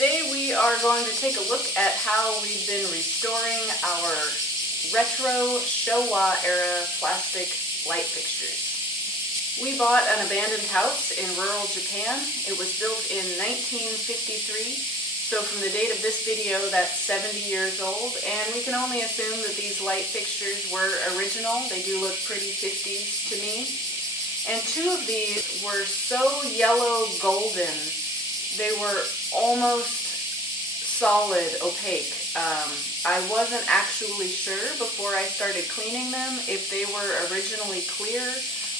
Today we are going to take a look at how we've been restoring our retro Showa era plastic light fixtures. We bought an abandoned house in rural Japan. It was built in 1953, so from the date of this video that's 70 years old, and we can only assume that these light fixtures were original. They do look pretty 50s to me. And two of these were so yellow golden, they were almost solid opaque. I wasn't actually sure before I started cleaning them if they were originally clear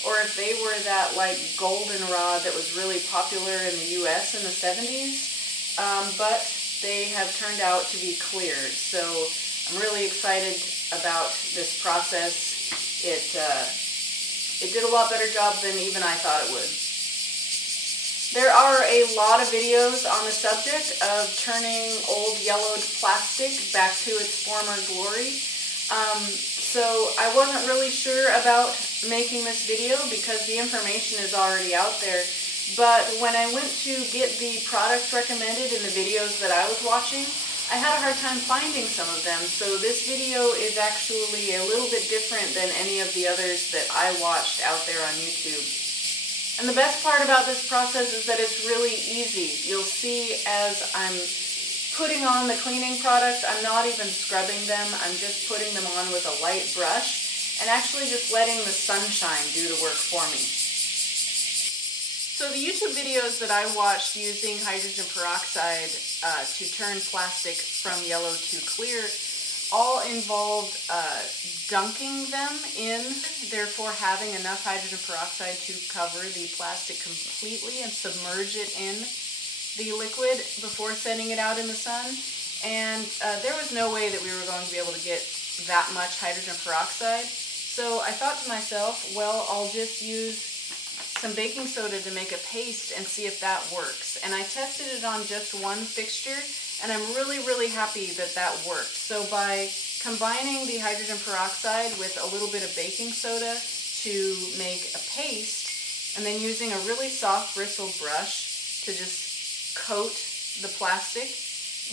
or if they were that like goldenrod that was really popular in the US in the 70s, but they have turned out to be clear. So I'm really excited about this process. It did a lot better job than even I thought it would. There are a lot of videos on the subject of turning old yellowed plastic back to its former glory. So I wasn't really sure about making this video because the information is already out there. But when I went to get the products recommended in the videos that I was watching, I had a hard time finding some of them. So this video is actually a little bit different than any of the others that I watched out there on YouTube. And the best part about this process is that it's really easy. You'll see as I'm putting on the cleaning products, I'm not even scrubbing them. I'm just putting them on with a light brush and actually just letting the sunshine do the work for me. So the YouTube videos that I watched using hydrogen peroxide to turn plastic from yellow to clear all involved dunking them in, therefore having enough hydrogen peroxide to cover the plastic completely and submerge it in the liquid before setting it out in the sun. And there was no way that we were going to be able to get that much hydrogen peroxide. So I thought to myself, well, I'll just use some baking soda to make a paste and see if that works. And I tested it on just one fixture, and I'm really happy that that worked. So by combining the hydrogen peroxide with a little bit of baking soda to make a paste, and then using a really soft bristle brush to just coat the plastic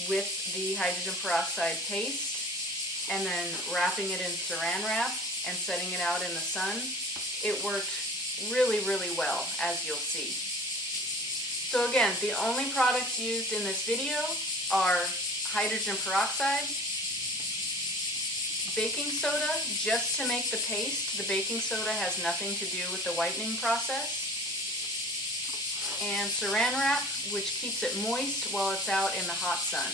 with the hydrogen peroxide paste, and then wrapping it in saran wrap and setting it out in the sun, it worked really well, as you'll see. So again, the only products used in this video are hydrogen peroxide, baking soda just to make the paste. The baking soda has nothing to do with the whitening process, and saran wrap, which keeps it moist while it's out in the hot sun.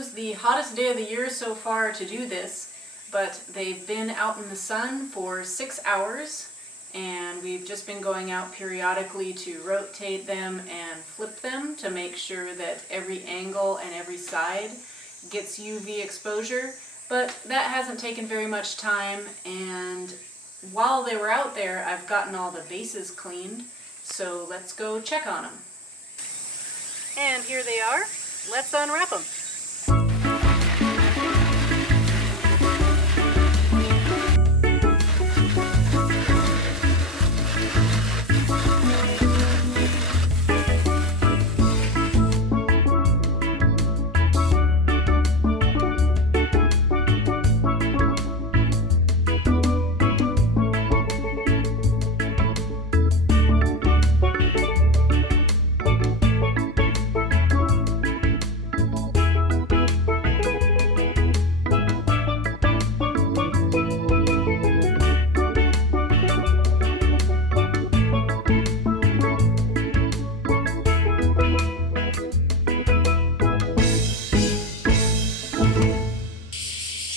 chose the hottest day of the year so far to do this, but they've been out in the sun for 6 hours, and we've just been going out periodically to rotate them and flip them to make sure that every angle and every side gets UV exposure. But that hasn't taken very much time, and while they were out there, I've gotten all the bases cleaned, so let's go check on them. And here they are. Let's unwrap them.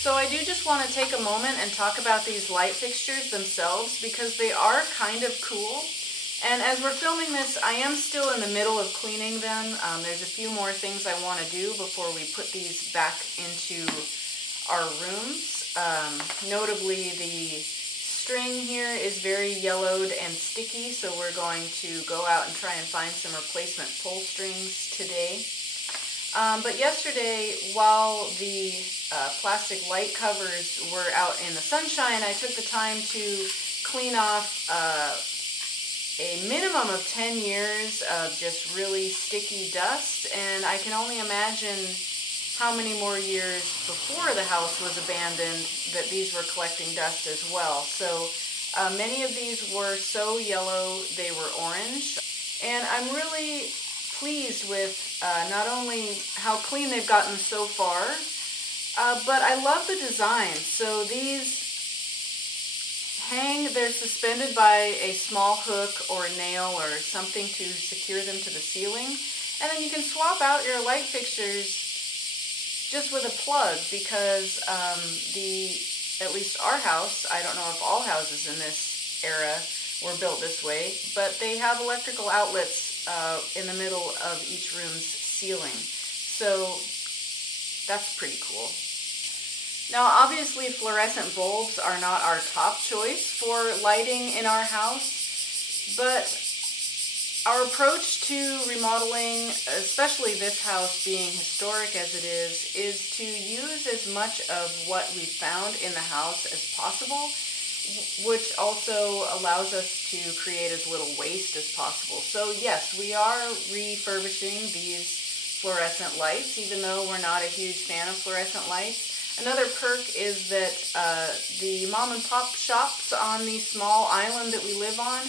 So I do just want to take a moment and talk about these light fixtures themselves because they are kind of cool. And as we're filming this, I am still in the middle of cleaning them. There's a few more things I want to do before we put these back into our rooms. Notably, the string here is very yellowed and sticky, so we're going to go out and try and find some replacement pull strings today. But yesterday, while the plastic light covers were out in the sunshine, I took the time to clean off a minimum of 10 years of just really sticky dust, and I can only imagine how many more years before the house was abandoned that these were collecting dust as well. So many of these were so yellow they were orange, and I'm really pleased with not only how clean they've gotten so far, but I love the design. So these they're suspended by a small hook or a nail or something to secure them to the ceiling, and then you can swap out your light fixtures just with a plug because at least our house, I don't know if all houses in this era were built this way, but they have electrical outlets in the middle of each room's ceiling. So that's pretty cool. Now obviously fluorescent bulbs are not our top choice for lighting in our house, but our approach to remodeling, especially this house being historic as it is to use as much of what we found in the house as possible, which also allows us to create as little waste as possible. So yes, we are refurbishing these fluorescent lights, even though we're not a huge fan of fluorescent lights. Another perk is that the mom and pop shops on the small island that we live on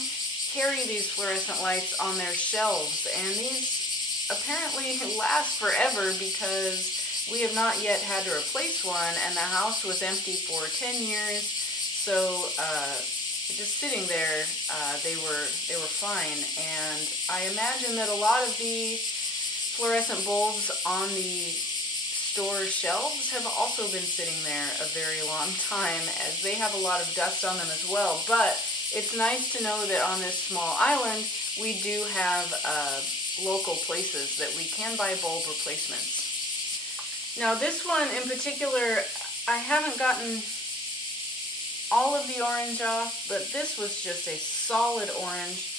carry these fluorescent lights on their shelves, and these apparently last forever because we have not yet had to replace one, and the house was empty for 10 years. So just sitting there, they were fine, and I imagine that a lot of the fluorescent bulbs on the store shelves have also been sitting there a very long time, as they have a lot of dust on them as well. But it's nice to know that on this small island we do have local places that we can buy bulb replacements. Now this one in particular, I haven't gotten all of the orange off, but this was just a solid orange.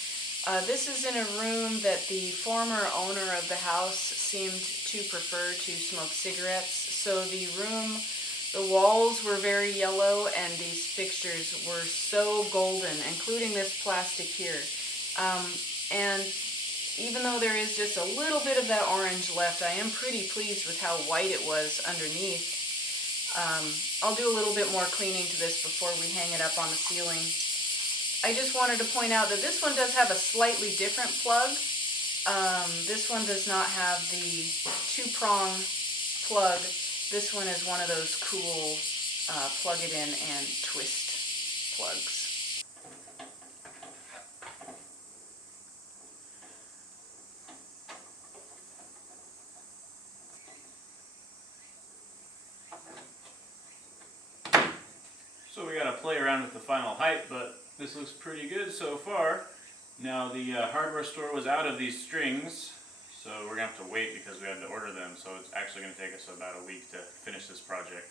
This is in a room that the former owner of the house seemed to prefer to smoke cigarettes. So the walls were very yellow, and these fixtures were so golden, including this plastic here. And even though there is just a little bit of that orange left, I am pretty pleased with how white it was underneath. I'll do a little bit more cleaning to this before we hang it up on the ceiling. I just wanted to point out that this one does have a slightly different plug. This one does not have the two-prong plug. This one is one of those cool plug it in and twist plugs. we gotta play around with the final height, but this looks pretty good so far. Now the hardware store was out of these strings, so we're gonna have to wait because we had to order them, so it's actually gonna take us about a week to finish this project.